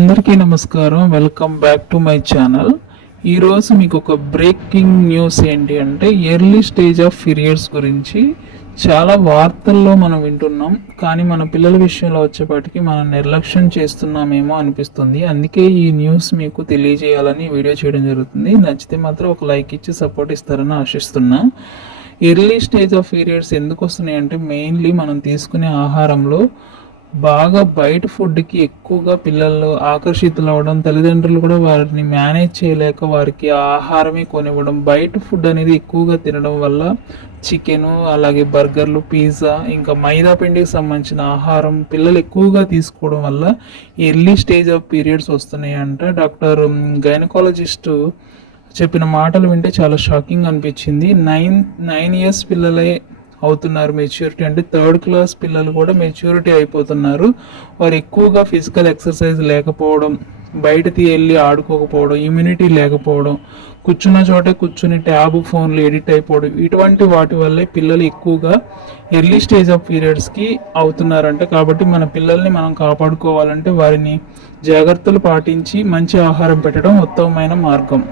అందరికీ నమస్కారం. Welcome back to my channel. ఈరోజు మీకు ఒక బ్రేకింగ్ న్యూస్ ఏంటి అంటే ఎర్లీ స్టేజ్ ఆఫ్ పీరియడ్స్ గురించి చాలా వార్తల్లో మనం వింటున్నాం. కానీ మన పిల్లల విషయంలో వచ్చేపాటికి మనం నిర్లక్ష్యం చేస్తున్నామేమో అనిపిస్తుంది. అందుకే ఈ న్యూస్ మీకు తెలియజేయాలని వీడియో చేయడం జరుగుతుంది. నచ్చితే మాత్రం ఒక లైక్ ఇచ్చి సపోర్ట్ ఇస్తారని ఆశిస్తున్నా. ఎర్లీ స్టేజ్ ఆఫ్ పీరియడ్స్ ఎందుకు వస్తున్నాయి అంటే మెయిన్లీ మనం తీసుకునే ఆహారంలో బాగా బయట ఫుడ్కి ఎక్కువగా పిల్లలు ఆకర్షితులు అవ్వడం, తల్లిదండ్రులు కూడా వారిని మేనేజ్ చేయలేక వారికి ఆహారమే కొనివ్వడం, బయట ఫుడ్ అనేది ఎక్కువగా తినడం వల్ల చికెను, అలాగే బర్గర్లు, పిజ్జా, ఇంకా మైదా పిండికి సంబంధించిన ఆహారం పిల్లలు ఎక్కువగా తీసుకోవడం వల్ల ఎర్లీ స్టేజ్ ఆఫ్ పీరియడ్స్ వస్తున్నాయంట. డాక్టర్ గైనకాలజిస్ట్ చెప్పిన మాటలు వింటే చాలా షాకింగ్ అనిపించింది. నైన్ ఇయర్స్ పిల్లలే అవుతున్నారు మెచ్యూరిటీ, అంటే థర్డ్ క్లాస్ పిల్లలు కూడా మెచ్యూరిటీ అయిపోతున్నారు. వారు ఎక్కువగా ఫిజికల్ ఎక్సర్సైజ్ లేకపోవడం, బయటకి వెళ్ళి ఆడుకోకపోవడం, ఇమ్యూనిటీ లేకపోవడం, కూర్చున్న చోటే కూర్చుని ట్యాబ్, ఫోన్లు ఎడిట్ అయిపోవడం, ఇటువంటి వాటి వల్లే పిల్లలు ఎక్కువగా ఎర్లీ స్టేజ్ ఆఫ్ పీరియడ్స్కి అవుతున్నారంట. కాబట్టి మన పిల్లల్ని మనం కాపాడుకోవాలంటే వారిని జాగ్రత్తలు పాటించి మంచి ఆహారం పెట్టడం ఉత్తమమైన మార్గం.